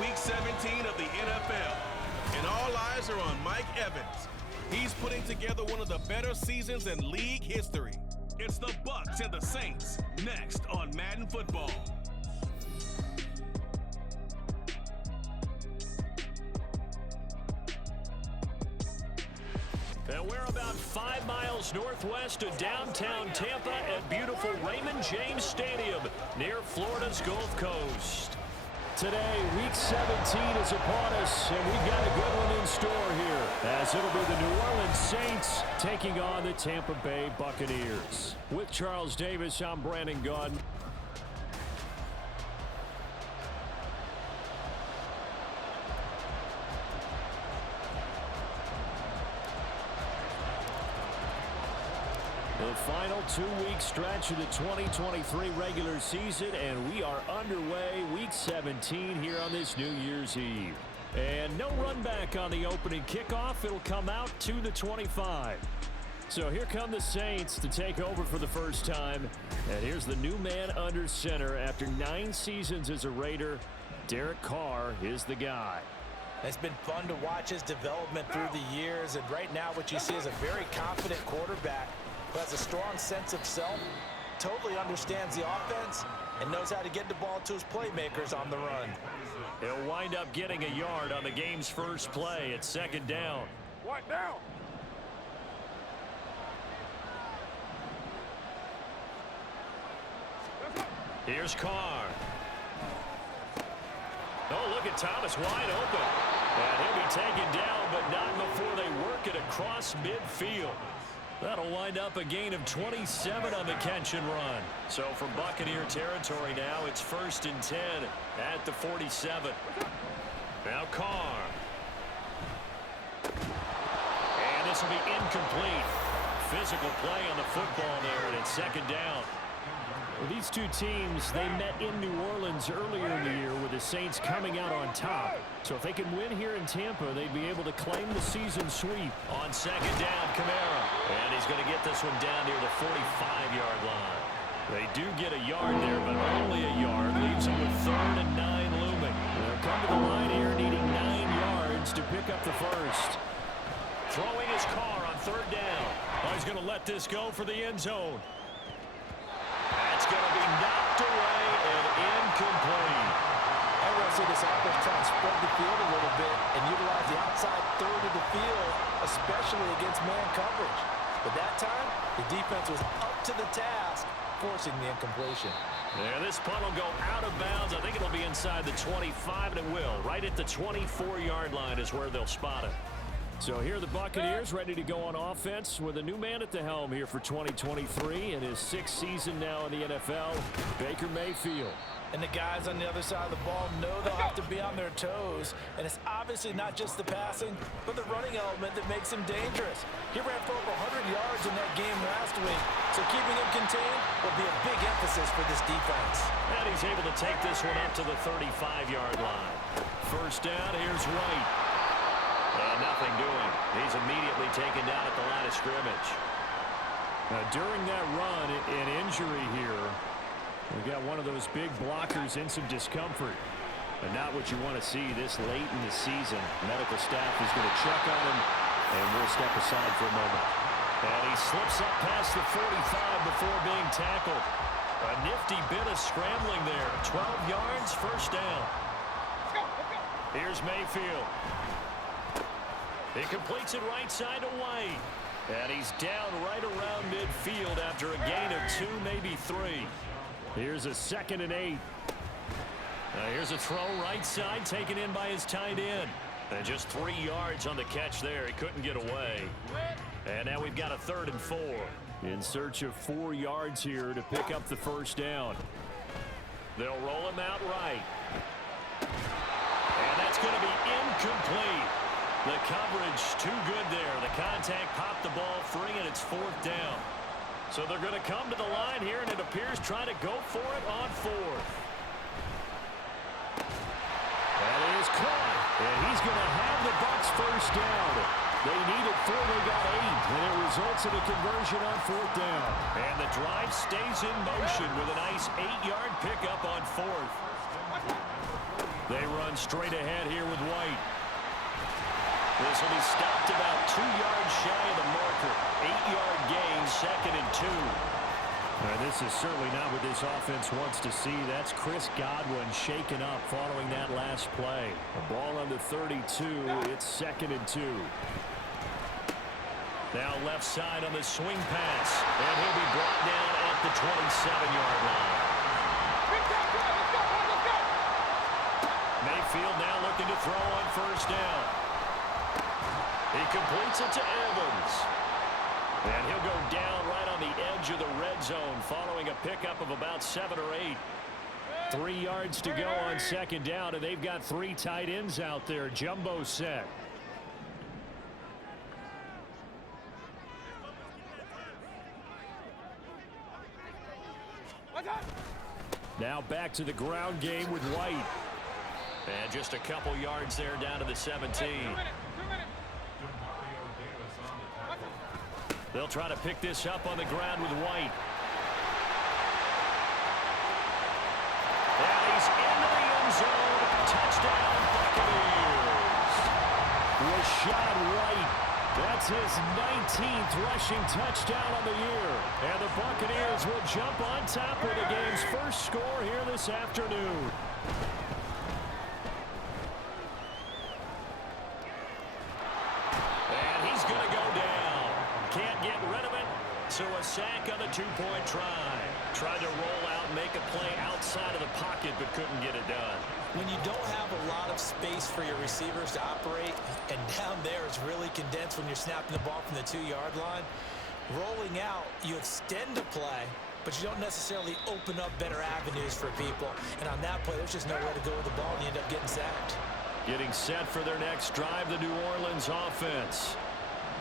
Week 17 of the NFL, and all eyes are on Mike Evans. He's putting together one of the better seasons in league history. It's the Bucs and the Saints, next on Madden Football. And we're about 5 miles northwest of downtown Tampa at beautiful Raymond James Stadium near Florida's Gulf Coast. Today, Week 17 is upon us, and we've got a good one in store here, as it'll be the New Orleans Saints taking on the Tampa Bay Buccaneers. With Charles Davis, I'm Brandon Gaudin. The final 2-week stretch of the 2023 regular season, and we are underway Week 17 here on this New Year's Eve. And no run back on the opening kickoff. It'll come out to the 25. So here come the Saints to take over for the first time. And here's the new man under center after 9 seasons as a Raider. Derek Carr is the guy. It's been fun to watch his development through the years, and right now what you see is a very confident quarterback who has a strong sense of self, totally understands the offense, and knows how to get the ball to his playmakers on the run. He'll wind up getting a yard on the game's first play at second down. What down? Here's Carr. Oh, look at Thomas wide open. And he'll be taken down, but not before they work it across midfield. That'll wind up a gain of 27 on the catch and run. So for Buccaneer territory now, it's 1st and 10 at the 47. Now Carr. And this will be incomplete. Physical play on the football there, and it's second down. Well, these two teams, they met in New Orleans earlier in the year with the Saints coming out on top. So if they can win here in Tampa, they'd be able to claim the season sweep. On second down, Kamara. And he's going to get this one down near the 45-yard line. They do get a yard there, but only a yard. Leaves them with 3rd and 9 looming. They'll come to the line here needing 9 yards to pick up the first. Throwing his Carr on 3rd down. Oh, he's going to let this go for the end zone. That's going to be knocked away and incomplete. I want to see this offense try and spread the field a little bit and utilize the outside third of the field, especially against man coverage. But that time, the defense was up to the task, forcing the incompletion. Yeah, this punt will go out of bounds. I think it'll be inside the 25, and it will. Right at the 24-yard line is where they'll spot it. So here are the Buccaneers ready to go on offense with a new man at the helm here for 2023 in his 6th season now in the NFL, Baker Mayfield. And the guys on the other side of the ball know they'll have to be on their toes. And it's obviously not just the passing, but the running element that makes him dangerous. He ran for over 100 yards in that game last week, so keeping him contained will be a big emphasis for this defense. And he's able to take this one up to the 35-yard line. First down, here's Wright. And nothing doing. He's immediately taken down at the line of scrimmage. Now, during that run, an injury here. We've got one of those big blockers in some discomfort. But not what you want to see this late in the season. Medical staff is going to check on him, and we'll step aside for a moment. And he slips up past the 45 before being tackled. A nifty bit of scrambling there. 12 yards, first down. Here's Mayfield. He completes it right side to White. And he's down right around midfield after a gain of 2, maybe 3. Here's a 2nd and 8. Here's a throw right side taken in by his tight end. And just 3 yards on the catch there. He couldn't get away. And now we've got a 3rd and 4. In search of 4 yards here to pick up the first down. They'll roll him out right. And that's going to be incomplete. The coverage too good there. The contact popped the ball free, and it's 4th down. So they're going to come to the line here, and it appears trying to go for it on 4th. That is caught, and he's going to have the Bucs first down. They needed 4, they got 8, and it results in a conversion on 4th down. And the drive stays in motion with a nice 8-yard pickup on 4th. They run straight ahead here with White. This will be stopped about 2 yards shy of the marker. 8-yard gain, 2nd and 2. This is certainly not what this offense wants to see. That's Chris Godwin shaken up following that last play. The ball on the 32. It's 2nd and 2. Now left side on the swing pass. And he'll be brought down at the 27-yard line. Mayfield now looking to throw on first down. He completes it to Evans. And he'll go down right on the edge of the red zone following a pickup of about 7 or 8. 3 yards to go on 2nd down, and they've got 3 tight ends out there. Jumbo set. Now back to the ground game with White. And just a couple yards there down to the 17. They'll try to pick this up on the ground with White. And he's into the end zone. Touchdown, Buccaneers. Rashad White. That's his 19th rushing touchdown on the year. And the Buccaneers will jump on top with the game's first score here this afternoon. And he's going to go down. Can't get rid of it. So a sack on the 2-point try. Tried to roll out, make a play outside of the pocket, but couldn't get it done. When you don't have a lot of space for your receivers to operate, and down there it's really condensed when you're snapping the ball from the 2-yard line, rolling out, you extend the play, but you don't necessarily open up better avenues for people. And on that play, there's just nowhere to go with the ball, and you end up getting sacked. Getting set for their next drive, the New Orleans offense.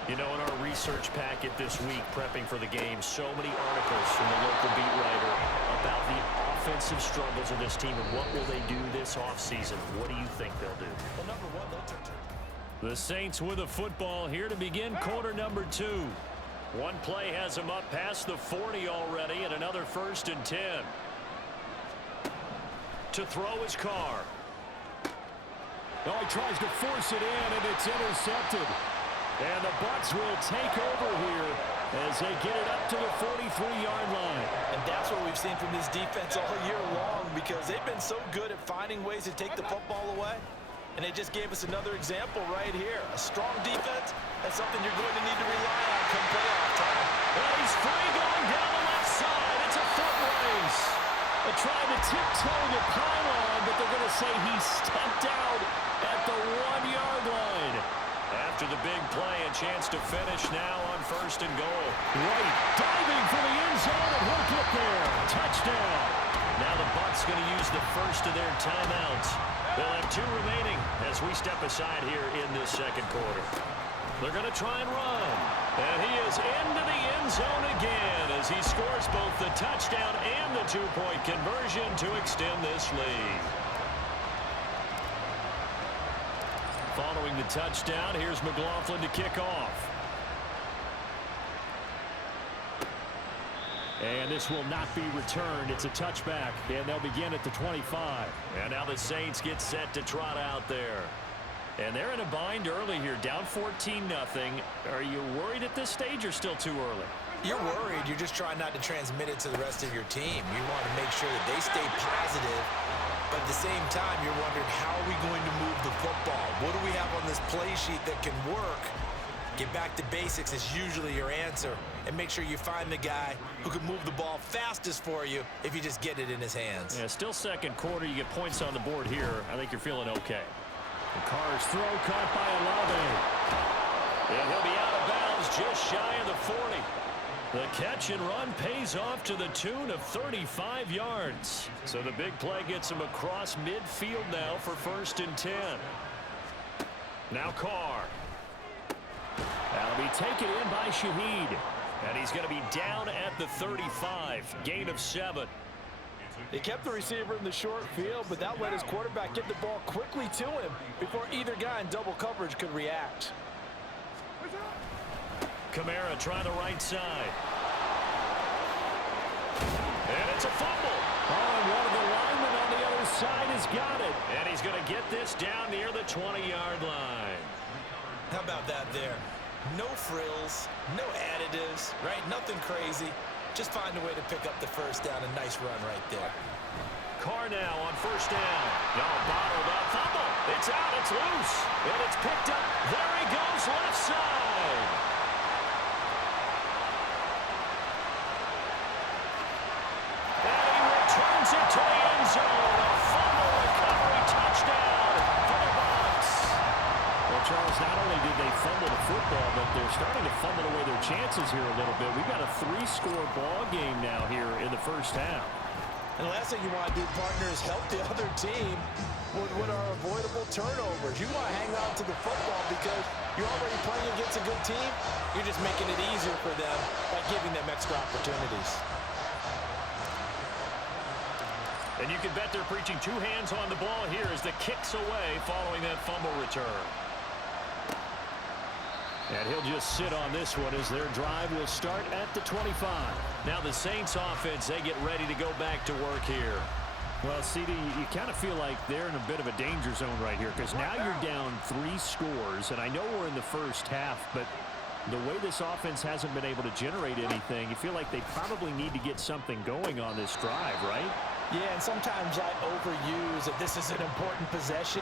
You know, in our research packet this week, prepping for the game, so many articles from the local beat writer about the offensive struggles of this team and what will they do this offseason. What do you think they'll do? Well, number one, they'll turn. The Saints with a football here to begin quarter number 2. One play has them up past the 40 already, and another 1st and 10. To throw his Carr. Oh, he tries to force it in, and it's intercepted. And the Bucs will take over here as they get it up to the 43-yard line. And that's what we've seen from this defense all year long, because they've been so good at finding ways to take the football away. And they just gave us another example right here. A strong defense, that's something you're going to need to rely on come playoff time. And he's free going down the left side. It's a foot race. They're trying to tiptoe the pylon, but they're going to say he stepped out at the 1-yard line. After the big play, a chance to finish now on 1st and goal. White diving for the end zone, and he'll get there. Touchdown. Now the Bucs going to use the first of their timeouts. They'll have 2 remaining as we step aside here in this 2nd quarter. They're going to try and run. And he is into the end zone again as he scores both the touchdown and the 2-point conversion to extend this lead. Following the touchdown, here's McLaughlin to kick off. And this will not be returned. It's a touchback, and they'll begin at the 25. And now the Saints get set to trot out there. And they're in a bind early here, down 14-0. Are you worried at this stage or still too early? You're worried. You're just trying not to transmit it to the rest of your team. You want to make sure that they stay positive. But at the same time, you're wondering, how are we going to move the football? What do we have on this play sheet that can work? Get back to basics is usually your answer. And make sure you find the guy who can move the ball fastest for you if you just get it in his hands. Yeah, still 2nd quarter. You get points on the board here. I think you're feeling okay. The Carr's throw caught by Olave. And he'll be out of bounds just shy of the 40. The catch and run pays off to the tune of 35 yards. So the big play gets him across midfield now for 1st and 10. Now Carr. That'll be taken in by Shaheed. And he's going to be down at the 35. Gain of 7. They kept the receiver in the short field, but that let his quarterback get the ball quickly to him before either guy in double coverage could react. Kamara trying the right side. And it's a fumble. Oh, and one of the linemen on the other side has got it. And he's going to get this down near the 20-yard line. How about that there? No frills, no additives, right? Nothing crazy. Just find a way to pick up the first down. A nice run right there. Carr now on first down. No, bottled up. Fumble. It's out. It's loose. And it's picked up. There he goes, left side. And he returns it to the end zone. A fumble recovery touchdown for the Bucs. Well, Charles, not only did they fumble the football, but they're starting to fumble away their chances here a little bit. We've got a 3-score ball game now here in the first half. And the last thing you want to do, partner, is help the other team with what are avoidable turnovers. You want to hang on to the football because you're already playing against a good team. You're just making it easier for them by giving them extra opportunities. And you can bet they're preaching 2 hands on the ball here as the kick's away following that fumble return. And he'll just sit on this one as their drive will start at the 25. Now the Saints offense, they get ready to go back to work here. Well, CD, you kind of feel like they're in a bit of a danger zone right here because now you're down 3 scores. And I know we're in the first half, but the way this offense hasn't been able to generate anything, you feel like they probably need to get something going on this drive, right? Yeah, and sometimes I overuse that this is an important possession.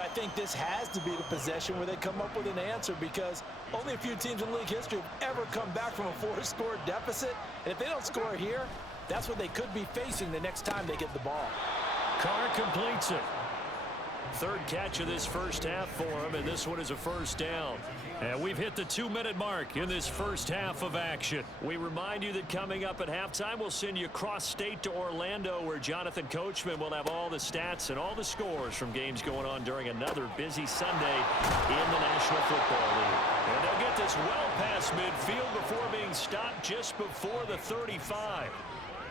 I think this has to be the possession where they come up with an answer because only a few teams in league history have ever come back from a 4-score deficit. And if they don't score here, that's what they could be facing the next time they get the ball. Carr completes it. 3rd catch of this first half for him, and this one is a first down. And we've hit the 2-minute mark in this first half of action. We remind you that coming up at halftime, we'll send you cross-state to Orlando, where Jonathan Coachman will have all the stats and all the scores from games going on during another busy Sunday in the National Football League. And they'll get this well past midfield before being stopped just before the 35.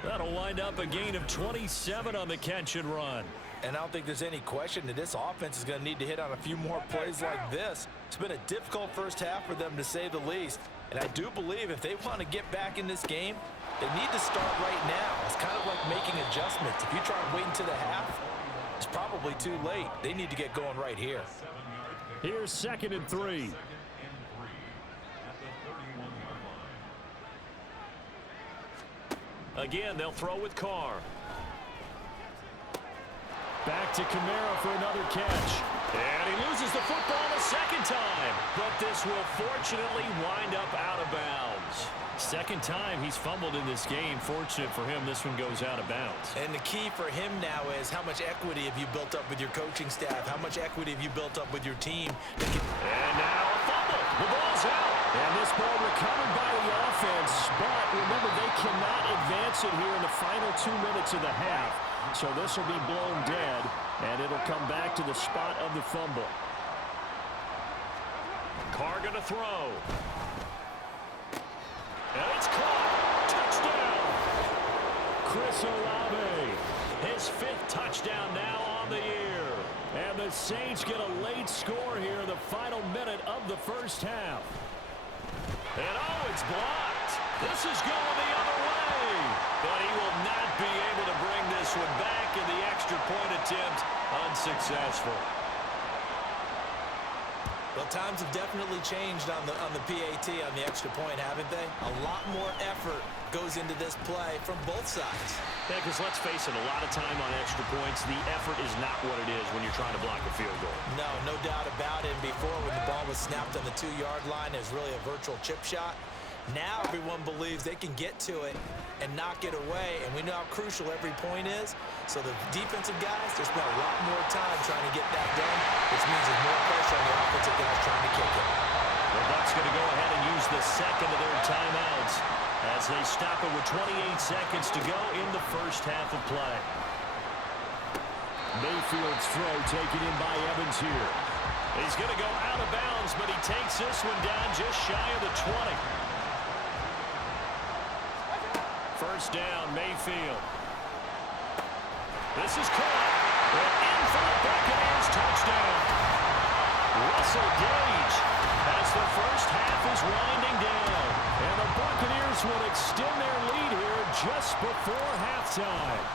That'll wind up a gain of 27 on the catch and run. And I don't think there's any question that this offense is going to need to hit on a few more plays like this. It's been a difficult first half for them, to say the least. And I do believe if they want to get back in this game, they need to start right now. It's kind of like making adjustments. If you try and wait until the half, it's probably too late. They need to get going right here. Here's 2nd and 3. Again, they'll throw with Carr. Back to Kamara for another catch. And he loses the football a second time. But this will fortunately wind up out of bounds. Second time he's fumbled in this game. Fortunate for him, this one goes out of bounds. And the key for him now is how much equity have you built up with your coaching staff? How much equity have you built up with your team? And now a fumble. The ball's out. And this ball recovered by the offense. But remember, they cannot advance it here in the final 2 minutes of the half. So this will be blown dead, and it'll come back to the spot of the fumble. Carr going to throw. And it's caught. Touchdown. Chris Olave. His 5th touchdown now on the year. And the Saints get a late score here in the final minute of the first half. And oh, it's blocked. This is going the other way. But he will not be able to bring this one back, in the extra point attempt unsuccessful. Well, times have definitely changed on the PAT, on the extra point, haven't they? A lot more effort goes into this play from both sides. Yeah, because let's face it, a lot of time on extra points, the effort is not what it is when you're trying to block a field goal. No doubt about it. And before, when the ball was snapped on the 2-yard line, it was really a virtual chip shot. Now everyone believes they can get to it and knock it away, and we know how crucial every point is. So the defensive guys, they spent a lot more time trying to get that done, which means there's more pressure on the offensive guys trying to kick it. The Bucs going to go ahead and use the second of their timeouts as they stop it with 28 seconds to go in the first half of play. Mayfield's throw taken in by Evans here. He's going to go out of bounds, but he takes this one down just shy of the 20. First down, Mayfield. This is caught. And in for the Buccaneers touchdown. Russell Gage as the first half is winding down. And the Buccaneers will extend their lead here just before halftime.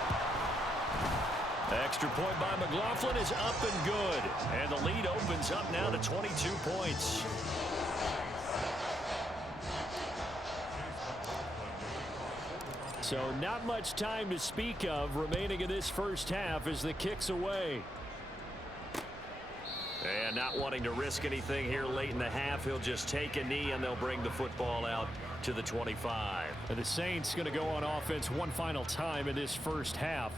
Extra point by McLaughlin is up and good. And the lead opens up now to 22 points. So not much time to speak of remaining in this first half as the kick's away. And not wanting to risk anything here late in the half, he'll just take a knee and they'll bring the football out to the 25. And the Saints going to go on offense one final time in this first half.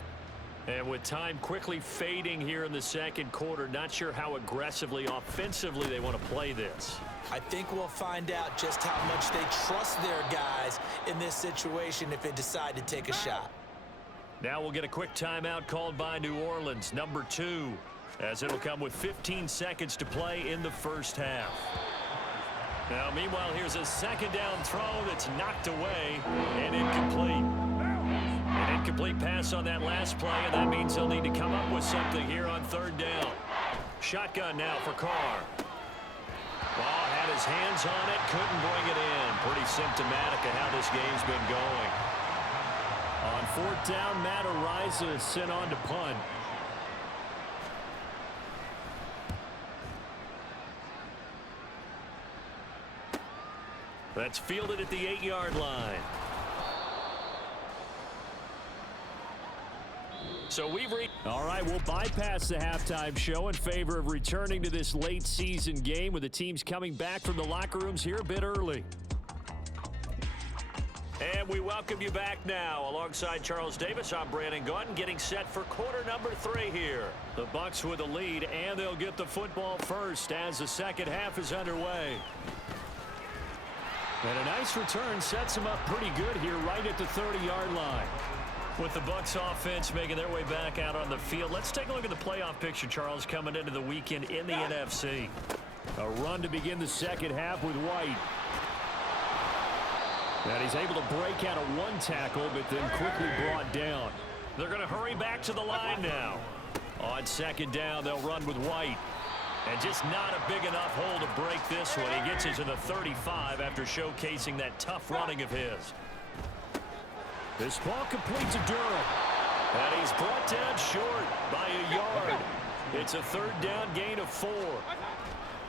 And with time quickly fading here in the second quarter, not sure how aggressively offensively they want to play this. I think we'll find out just how much they trust their guys in this situation if they decide to take a shot. Now we'll get a quick timeout called by New Orleans, number 2, as it'll come with 15 seconds to play in the first half. Now, meanwhile, here's a second down throw that's knocked away and incomplete. An incomplete pass on that last play, and that means they'll need to come up with something here on third down. Shotgun now for Carr. Ball had his hands on it, couldn't bring it in. Pretty symptomatic of how this game's been going. On fourth down, Matt Araiza is sent on to punt. That's fielded at the 8-yard line. So we've reached. All right, we'll bypass the halftime show in favor of returning to this late season game with the teams coming back from the locker rooms here a bit early. And we welcome you back now. Alongside Charles Davis, I'm Brandon Gautin, getting set for quarter number 3 here. The Bucs with the lead, and they'll get the football first as the second half is underway. And a nice return sets them up pretty good here right at the 30-yard line. With the Bucs offense making their way back out on the field, let's take a look at the playoff picture, Charles, coming into the weekend in the NFC. A run to begin the second half with White. And he's able to break out of one tackle, but then quickly brought down. They're going to hurry back to the line now. On second down, they'll run with White. And just not a big enough hole to break this one. He gets into the 35 after showcasing that tough running of his. This ball complete to Durham. And he's brought down short by a yard. It's a third down gain of 4.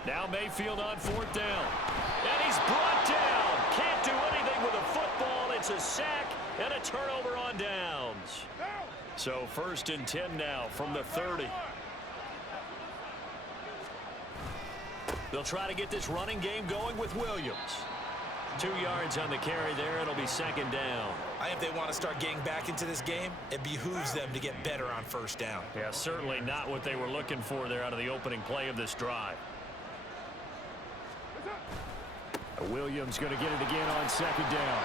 Now Mayfield on fourth down. And he's brought down. Can't do anything with a football. It's a sack and a turnover on downs. So first and 10 now from the 30. They'll try to get this running game going with Williams. 2 yards on the carry there. It'll be second down. I think if they want to start getting back into this game, it behooves them to get better on first down. Yeah, certainly not what they were looking for there out of the opening play of this drive. Williams going to get it again on second down.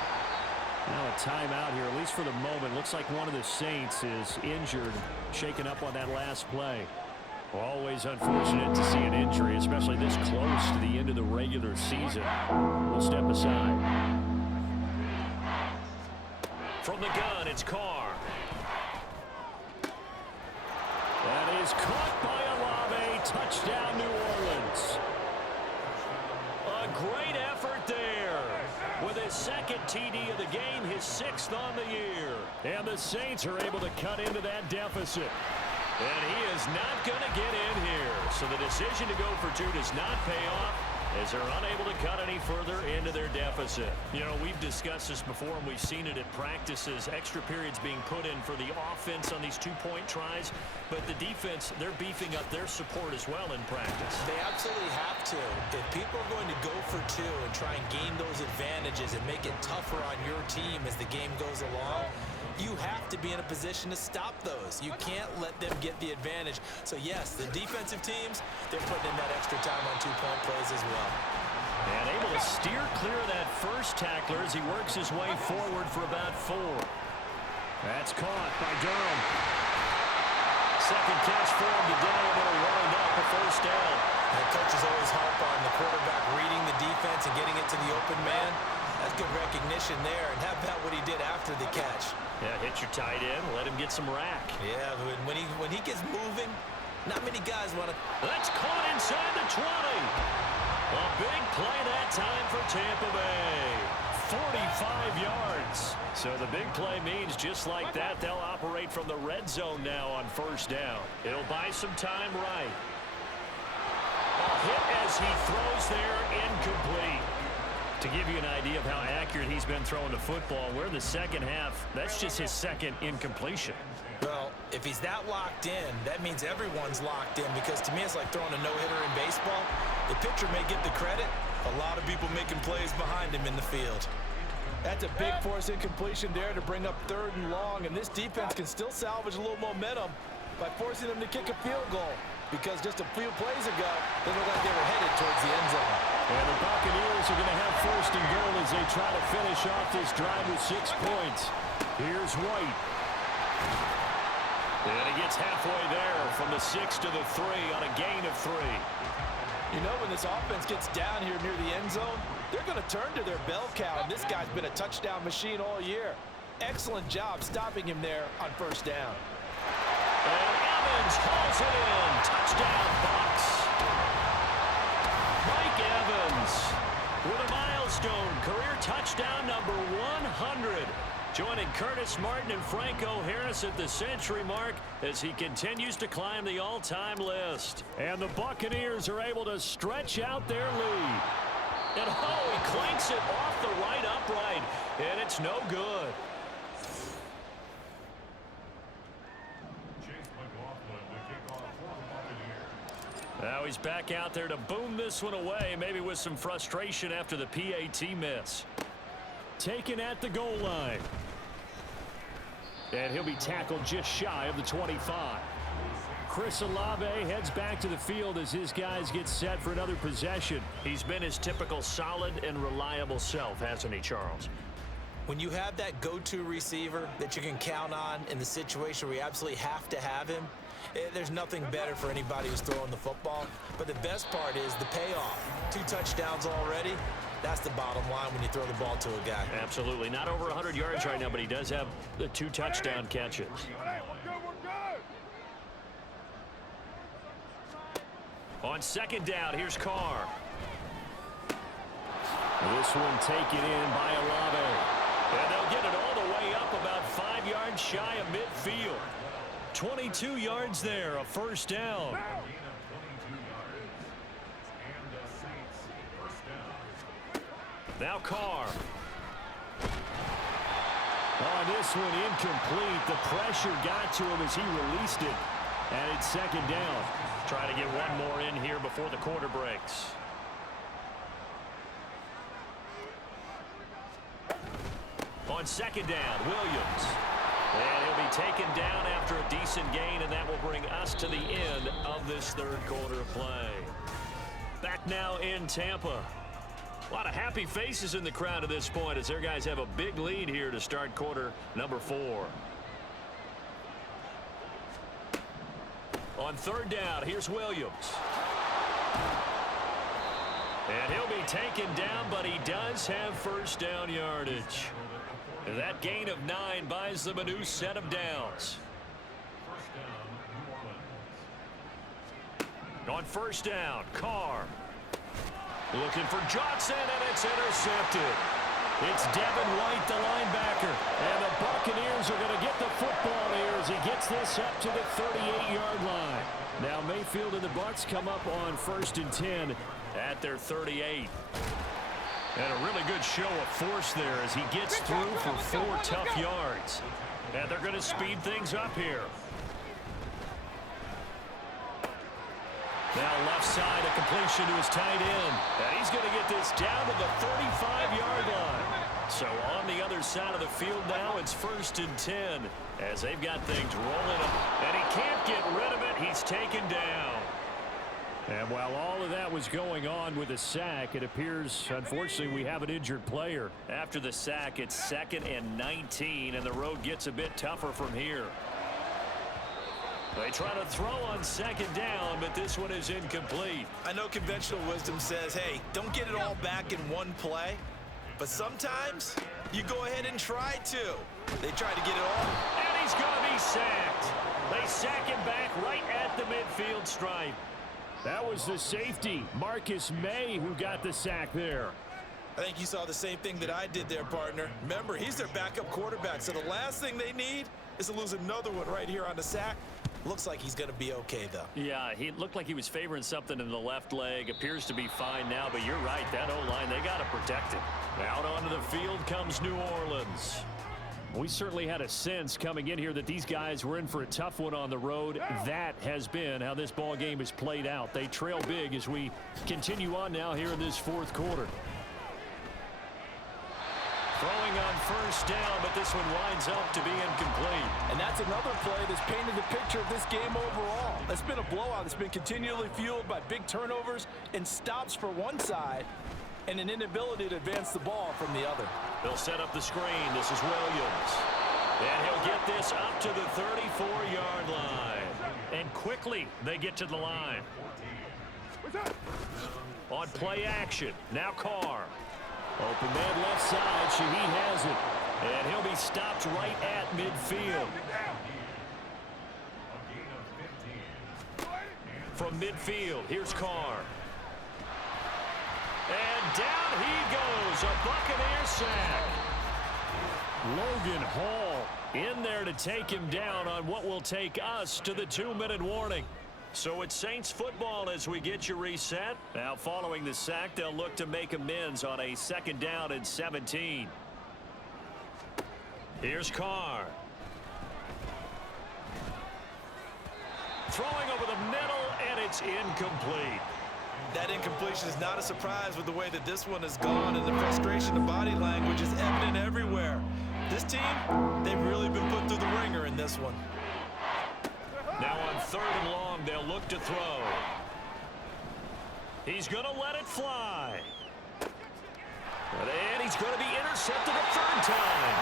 Now a timeout here, at least for the moment. Looks like one of the Saints is injured, shaken up on that last play. Always unfortunate to see an injury, especially this close to the end of the regular season. We'll step aside. From the gun, it's Carr. That is caught by Olave. Touchdown, New Orleans. A great effort there. With his second TD of the game, his 6th on the year. And the Saints are able to cut into that deficit. And he is not going to get in here. So the decision to go for 2 does not pay off as they're unable to cut any further into their deficit. You know, we've discussed this before, and we've seen it at practices. Extra periods being put in for the offense on these 2-point tries. But the defense, they're beefing up their support as well in practice. They absolutely have to. If people are going to go for 2 and try and gain those advantages and make it tougher on your team as the game goes along, you have to be in a position to stop those. You can't let them get the advantage. So, yes, the defensive teams, they're putting in that extra time on 2-point plays as well. And able to steer clear of that first tackler as he works his way forward for about 4. That's caught by Durham. second catch for him today, and it'll wind up a first down. And coaches always harp on the quarterback reading the defense and getting it to the open man. That's good recognition there. And how about what he did after the catch? Yeah, hit your tight end, let him get some rack. Yeah, when he gets moving, not many guys want to. That's caught inside the 20. A big play that time for Tampa Bay. 45 yards. So the big play means just like that, they'll operate from the red zone now on first down. It'll buy some time right. A hit as he throws there, incomplete. To give you an idea of how accurate he's been throwing the football, we're in the second half. That's just his second incompletion. Well, if he's that locked in, that means everyone's locked in, because to me it's like throwing a no-hitter in baseball. The pitcher may get the credit. A lot of people making plays behind him in the field. That's a big force incompletion there to bring up 3rd and long, and this defense can still salvage a little momentum by forcing them to kick a field goal, because just a few plays ago, they looked like they were headed towards the end zone. And the Buccaneers are going to have 1st and goal as they try to finish off this drive with 6 points. Here's White. And he gets halfway there from the 6 to the 3 on a gain of 3. You know, when this offense gets down here near the end zone, they're going to turn to their bell cow, and this guy's been a touchdown machine all year. Excellent job stopping him there on 1st down. And Evans hauls it in. Touchdown, Bucks. Mike Evans with a milestone career touchdown number 100. Joining Curtis Martin and Franco Harris at the century mark as he continues to climb the all-time list. And the Buccaneers are able to stretch out their lead. And he clanks it off the right upright, and it's no good. Now he's back out there to boom this one away, maybe with some frustration after the PAT miss. Taken at the goal line. And he'll be tackled just shy of the 25. Chris Olave heads back to the field as his guys get set for another possession. He's been his typical solid and reliable self, hasn't he, Charles? When you have that go-to receiver that you can count on in the situation where you absolutely have to have him, there's nothing better for anybody who's throwing the football. But the best part is the payoff. 2 touchdowns already. That's the bottom line when you throw the ball to a guy. Absolutely. Not over 100 yards right now, but he does have the 2 touchdown catches. On 2nd down, here's Carr. This one taken in by Olave. And they'll get it all the way up about 5 yards shy of midfield. 22 yards there, a 1st down. Now Carr. On this one, incomplete. The pressure got to him as he released it. And it's 2nd down. Try to get one more in here before the quarter breaks. On 2nd down, Williams. And he'll be taken down after a decent gain, and that will bring us to the end of this 3rd quarter of play. Back now in Tampa. A lot of happy faces in the crowd at this point as their guys have a big lead here to start quarter number 4. On 3rd down, here's Williams. And he'll be taken down, but he does have 1st down yardage. That gain of 9 buys them a new set of downs. On 1st down, Carr. Looking for Johnson, and it's intercepted. It's Devin White, the linebacker. And the Buccaneers are going to get the football here as he gets this up to the 38-yard line. Now Mayfield and the Bucs come up on 1st and 10 at their 38. And a really good show of force there as he gets through for 4 tough yards. And they're going to speed things up here. Now left side, a completion to his tight end. And he's going to get this down to the 35-yard line. So on the other side of the field now, it's 1st and 10 as they've got things rolling up. And he can't get rid of it. He's taken down. And while all of that was going on with a sack, it appears, unfortunately, we have an injured player. After the sack, it's 2nd and 19, and the road gets a bit tougher from here. They try to throw on second down, but this one is incomplete. I know conventional wisdom says, hey, don't get it all back in one play. But sometimes you go ahead and try to. They tried to get it all. And he's going to be sacked. They sack him back right at the midfield stripe. That was the safety, Marcus May, who got the sack there. I think you saw the same thing that I did there, partner. Remember, he's their backup quarterback, so the last thing they need is to lose another one right here on the sack. Looks like he's going to be okay, though. Yeah, he looked like he was favoring something in the left leg. Appears to be fine now, but you're right. That O-line, they got to protect it. Out onto the field comes New Orleans. We certainly had a sense coming in here that these guys were in for a tough one on the road. That has been how this ball game is played out. They trail big as we continue on now here in this fourth quarter. Throwing on first down, but this one winds up to be incomplete. And that's another play that's painted the picture of this game overall. It's been a blowout that's been continually fueled by big turnovers and stops for one side and an inability to advance the ball from the other. They'll set up the screen. This is Williams. And he'll get this up to the 34-yard line. And quickly they get to the line. On play action, now Carr. Open man left side. Shaheed has it. And he'll be stopped right at midfield. From midfield, here's Carr. And down he goes. A Buccaneer sack. Logan Hall In there to take him down on what will take us to the 2-minute warning. So it's Saints football as we get you reset. Now following the sack, they'll look to make amends on a 2nd down and 17. Here's Carr. Throwing over the middle, and it's incomplete. That incompletion is not a surprise with the way that this one has gone, and the frustration, the body language is evident everywhere. This team, they've really been put through the ringer in this one. Now on 3rd and long, they'll look to throw. He's going to let it fly. And he's going to be intercepted a 3rd time.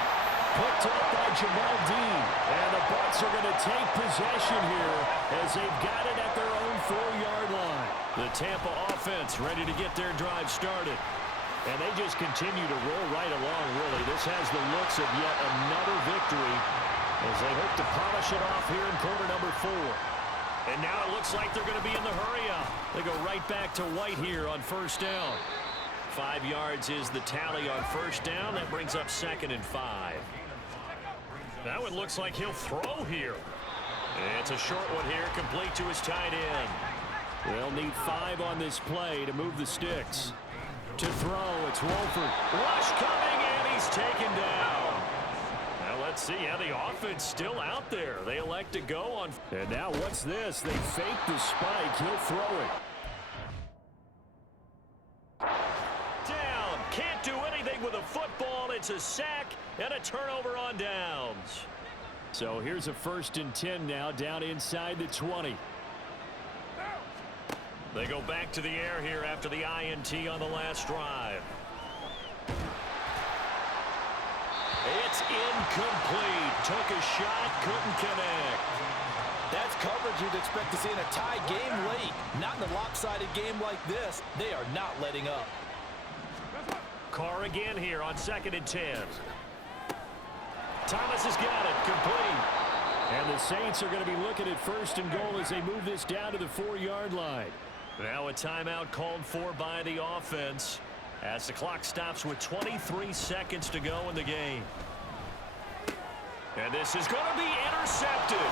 Picked up by Jamal Dean. And the Bucs are going to take possession here as they've got it at their own 4-yard line. The Tampa offense ready to get their drive started. And they just continue to roll right along, really. This has the looks of yet another victory as they hope to polish it off here in quarter number 4. And now it looks like they're going to be in the hurry-up. They go right back to White here on 1st down. 5 yards is the tally on 1st down. That brings up 2nd and 5. Now it looks like he'll throw here. It's a short one here, complete to his tight end. They'll need 5 on this play to move the sticks. To throw, it's Wolford. Rush coming, and he's taken down. Now let's see how the offense still out there. They elect to go on. And now what's this? They fake the spike. He'll throw it. Down. Can't do anything with a football. It's a sack and a turnover on downs. So here's a 1st and 10 now, down inside the 20. They go back to the air here after the INT on the last drive. It's incomplete. Took a shot, couldn't connect. That's coverage you'd expect to see in a tie game late. Not in a lopsided game like this. They are not letting up. Carr again here on 2nd and 10. Thomas has got it, complete. And the Saints are going to be looking at 1st and goal as they move this down to the 4-yard line. Now a timeout called for by the offense as the clock stops with 23 seconds to go in the game. And this is going to be intercepted.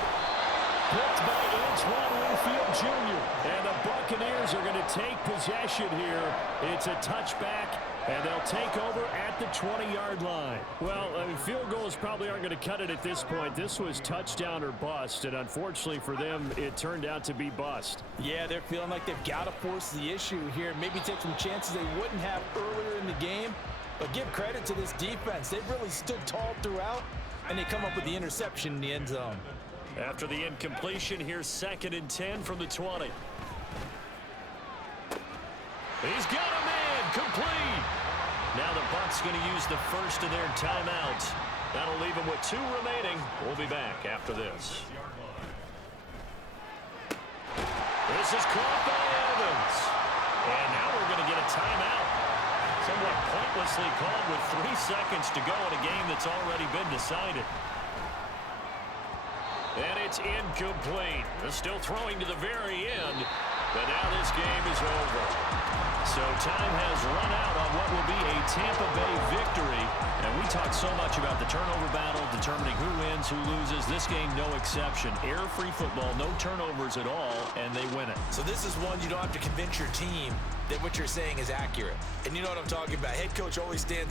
Picked by Antoine Winfield Jr. And the Buccaneers are going to take possession here. It's a touchback, and they'll take over at the 20-yard line. Well, I mean, field goals probably aren't going to cut it at this point. This was touchdown or bust, and unfortunately for them, it turned out to be bust. Yeah, they're feeling like they've got to force the issue here. Maybe take some chances they wouldn't have earlier in the game. But give credit to this defense. They've really stood tall throughout, and they come up with the interception in the end zone. After the incompletion, here's 2nd and 10 from the 20. He's got a man, complete. Now the Bucs going to use the first of their timeouts. That'll leave them with 2 remaining. We'll be back after this. This is caught by Evans. And now we're going to get a timeout. Somewhat pointlessly called with 3 seconds to go in a game that's already been decided. And it's incomplete. They're still throwing to the very end, but now this game is over. So time has run out on what will be a Tampa Bay victory. And we talked so much about the turnover battle, determining who wins, who loses. This game, no exception. Error-free football, no turnovers at all, and they win it. So this is one you don't have to convince your team that what you're saying is accurate. And you know what I'm talking about. Head coach always stands